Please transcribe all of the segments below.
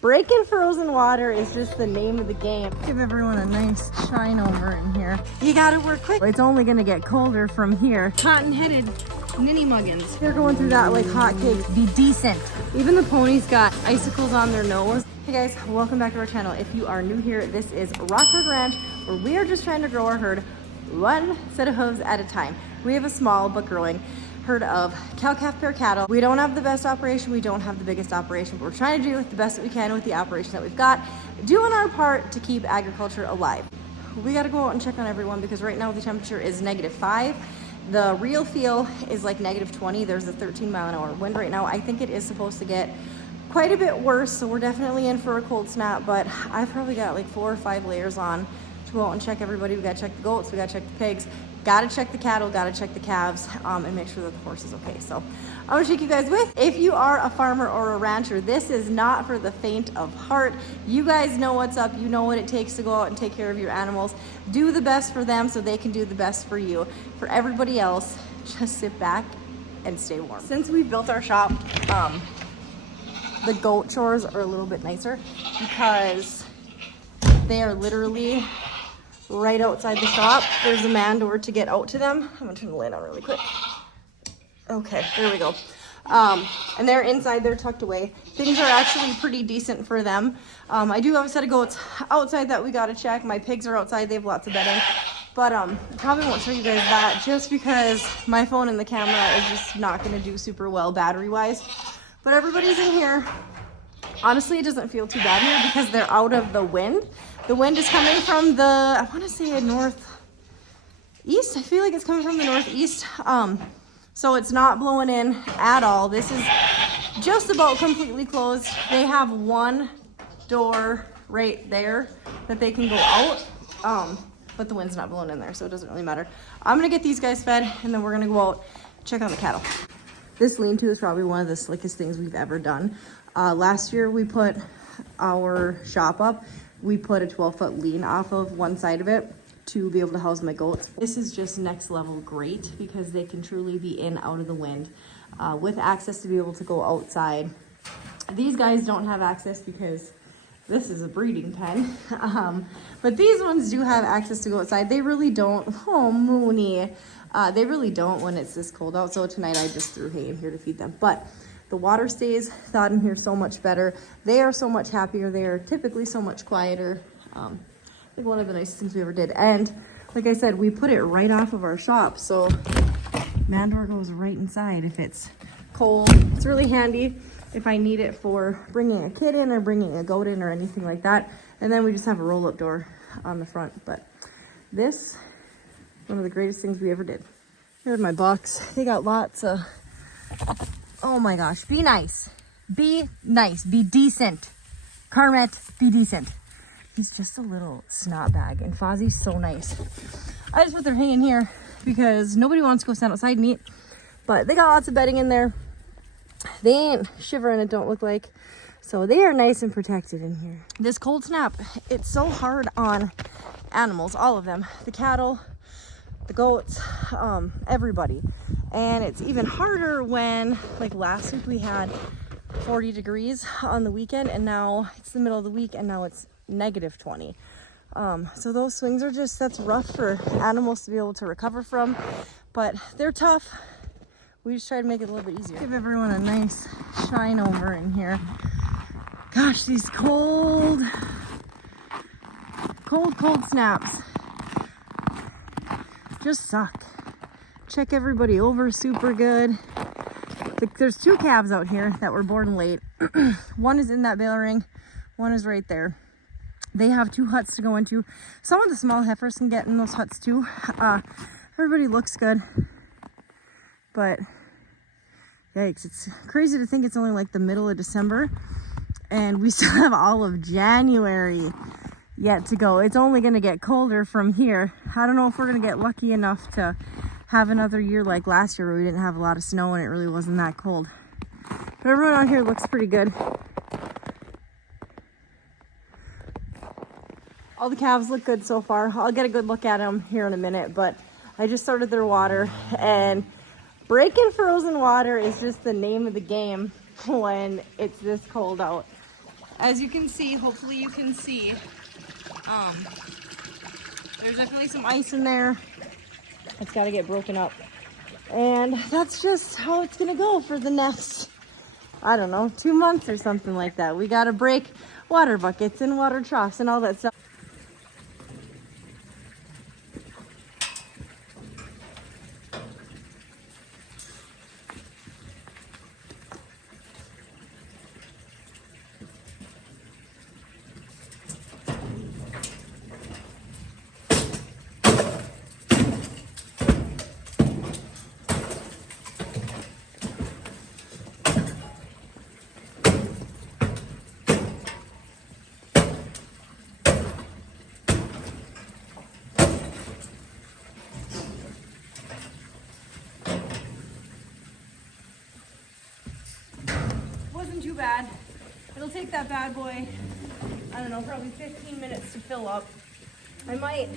Breaking frozen water is just the name of the game. Give everyone a nice shine over in here. You gotta work quick. It's only gonna get colder from here. Cotton-headed ninny muggins. They're going through that like hotcakes. Be decent. Even the ponies got icicles on their nose. Hey guys, welcome back to our channel. If you are new here, this is Rockford Ranch, where we are just trying to grow our herd one set of hooves at a time. We have a small but growing herd of cow-calf pair cattle. We don't have the best operation, we don't have the biggest operation, but we're trying to do the best that we can with the operation that we've got, doing our part to keep agriculture alive. We got to go out and check on everyone because right now the temperature is -5. The real feel is like -20. There's a 13-mile-an-hour wind right now. I think it is supposed to get quite a bit worse, so we're definitely in for a cold snap, but I've probably got like 4 or 5 layers on to go out and check everybody. We got to check the goats, we got to check the pigs, got to check the cattle, got to check the calves, and make sure that the horse is okay. So I'm gonna take you guys with. If you are a farmer or a rancher, this is not for the faint of heart. You guys know what's up. You know what it takes to go out and take care of your animals. Do the best for them so they can do the best for you. For everybody else, just sit back and stay warm. Since we built our shop, the goat chores are a little bit nicer because they are literally right outside the shop. There's a man door to get out to them. I'm gonna turn the light on really quick. Okay, there we go. And they're inside, they're tucked away. Things are actually pretty decent for them. I do have a set of goats outside that we gotta check. My pigs are outside, they have lots of bedding. But probably won't show you guys that just because my phone and the camera is just not gonna do super well battery-wise. But everybody's in here. Honestly, it doesn't feel too bad here because they're out of the wind. The wind is coming from the, I want to say northeast. I feel like it's coming from the northeast. So it's not blowing in at all. This is just about completely closed. They have one door right there that they can go out. But the wind's not blowing in there, so it doesn't really matter. I'm gonna get these guys fed and then we're gonna go out, check on the cattle. This lean-to is probably one of the slickest things we've ever done. Last year we put our shop up. We put a 12-foot lean off of one side of it to be able to house my goats. This is just next level great because they can truly be in out of the wind with access to be able to go outside. These guys don't have access because this is a breeding pen. But these ones do have access to go outside. They really don't. Oh, Mooney. They really don't when it's this cold out. So tonight I just threw hay in here to feed them. But the water stays thawed in here so much better. They are so much happier. They are typically so much quieter. I think one of the nicest things we ever did. And like I said, we put it right off of our shop. So Mandor goes right inside if it's cold. It's really handy if I need it for bringing a kid in or bringing a goat in or anything like that. And then we just have a roll-up door on the front. But this, one of the greatest things we ever did. Here's my box. They got lots of, oh my gosh, be nice. Be nice, be decent. Carmet, be decent. He's just a little snot bag and Fozzie's so nice. I just put their hay in here because nobody wants to go stand outside and eat, but they got lots of bedding in there. They ain't shivering, it don't look like. So they are nice and protected in here. This cold snap, it's so hard on animals, all of them. The cattle, the goats, everybody. And it's even harder when, like last week we had 40 degrees on the weekend and now it's the middle of the week and now it's -20. So those swings are just, that's rough for animals to be able to recover from, but they're tough. We just try to make it a little bit easier. Give everyone a nice shine over in here. Gosh, these cold snaps just suck. Check everybody over super good. There's 2 calves out here that were born late. One is in that bale ring, one is right there. They have 2 huts to go into. Some of the small heifers can get in those huts too. Everybody looks good, but yikes, it's crazy to think it's only like the middle of December and we still have all of January yet to go. It's only gonna get colder from here. I don't know if we're gonna get lucky enough to have another year like last year where we didn't have a lot of snow and it really wasn't that cold. But everyone out here looks pretty good. All the calves look good so far. I'll get a good look at them here in a minute, but I just started their water and breaking frozen water is just the name of the game when it's this cold out. as you can see, hopefully you can see, there's definitely some ice in there. It's got to get broken up. And that's just how it's gonna go for the next, I don't know, 2 months or something like that. We got to break water buckets and water troughs and all that stuff. Too bad. It'll take that bad boy, I don't know, probably 15 minutes to fill up. I might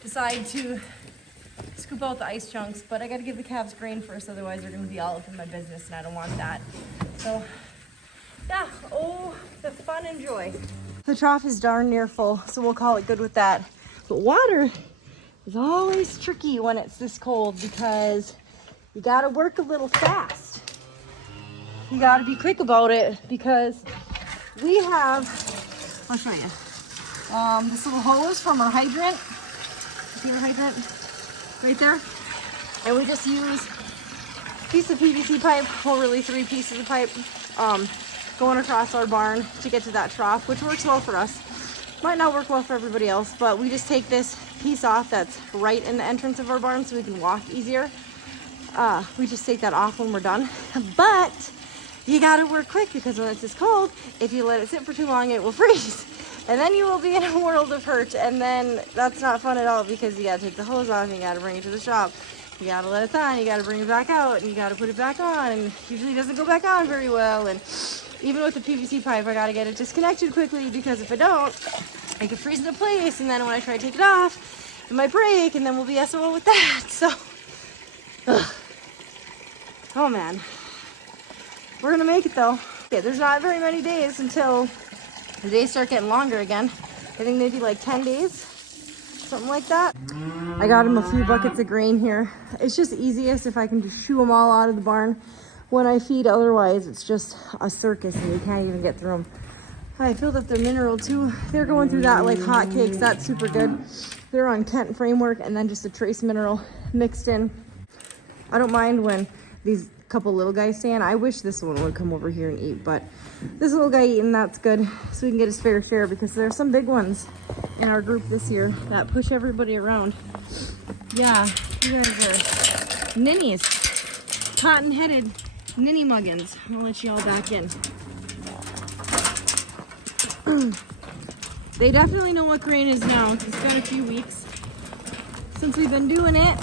decide to scoop out the ice chunks, but I gotta give the calves grain first, otherwise they're gonna be all up in my business and I don't want that. So yeah, oh, the fun and joy. The trough is darn near full, so we'll call it good with that. But water is always tricky when it's this cold because you gotta work a little fast. You got to be quick about it because we have, I'll show you, this little hose from our hydrant. See our hydrant right there? And we just use a piece of PVC pipe, well really 3 pieces of pipe, going across our barn to get to that trough, which works well for us. Might not work well for everybody else, but we just take this piece off that's right in the entrance of our barn so we can walk easier. We just take that off when we're done. But you gotta work quick because when it's this cold, if you let it sit for too long, it will freeze. And then you will be in a world of hurt. And then that's not fun at all because you gotta take the hose off and you gotta bring it to the shop. You gotta let it thaw and you gotta bring it back out and you gotta put it back on. And usually it doesn't go back on very well. And even with the PVC pipe, I gotta get it disconnected quickly because if I don't, I can freeze into place. And then when I try to take it off, it might break and then we'll be SOL with that. So, oh man. We're gonna make it though. Okay, there's not very many days until the days start getting longer again. I think maybe like 10 days, something like that. I got him a few buckets of grain here. It's just easiest if I can just chew them all out of the barn when I feed. Otherwise, it's just a circus and you can't even get through them. I filled up their mineral too. They're going through that like hotcakes. That's super good. They're on Kent framework and then just a trace mineral mixed in. I don't mind when these couple little guys stay in. I wish this one would come over here and eat, but this little guy eating, that's good, so we can get his fair share because there's some big ones in our group this year that push everybody around. Yeah, you guys are ninnies, cotton-headed ninny muggins. I'll let you all back in. They definitely know what grain is now. It's been a few weeks since we've been doing it.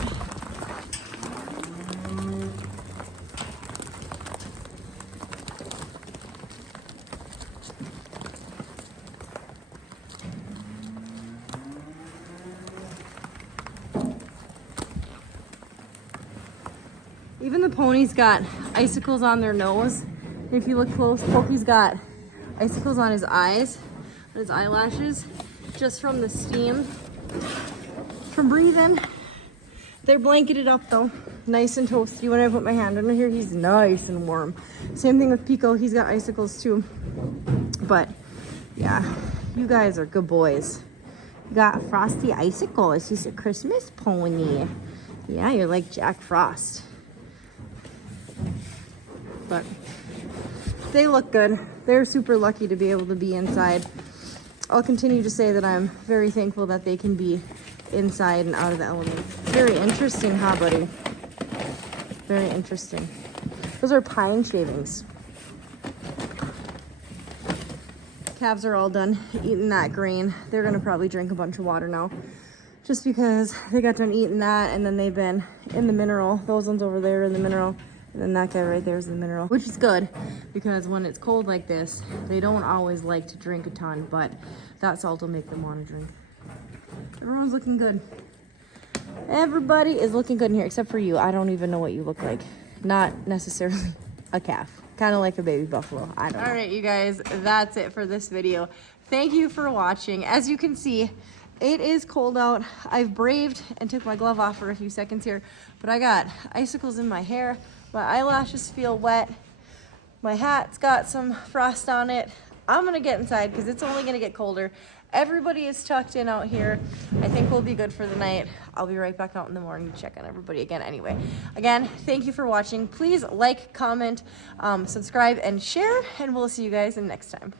Even the ponies got icicles on their nose. If you look close, Pokey's got icicles on his eyes, on his eyelashes, just from the steam from breathing. They're blanketed up though, nice and toasty. When I put my hand under here, he's nice and warm. Same thing with Pico, he's got icicles too. But yeah, you guys are good boys. You got Frosty icicles. He's a Christmas pony. Yeah, you're like Jack Frost. But they look good. They're super lucky to be able to be inside. I'll continue to say that I'm very thankful that they can be inside and out of the elements. Very interesting, huh, buddy? Very interesting. Those are pine shavings. Calves are all done eating that grain. They're gonna probably drink a bunch of water now, just because they got done eating that and then they've been in the mineral. Those ones over there in the mineral. And then that guy right there is the mineral, which is good because when it's cold like this, they don't always like to drink a ton, but that salt will make them want to drink. Everyone's looking good. Everybody is looking good in here except for you. I don't even know what you look like. Not necessarily a calf. Kind of like a baby buffalo. I don't know. All right, you guys, that's it for this video. Thank you for watching. As you can see, it is cold out. I've braved and took my glove off for a few seconds here, but I got icicles in my hair. My eyelashes feel wet. My hat's got some frost on it. I'm gonna get inside because it's only gonna get colder. Everybody is tucked in out here. I think we'll be good for the night. I'll be right back out in the morning to check on everybody again anyway. Again, thank you for watching. Please like, comment, subscribe, and share, and we'll see you guys in next time.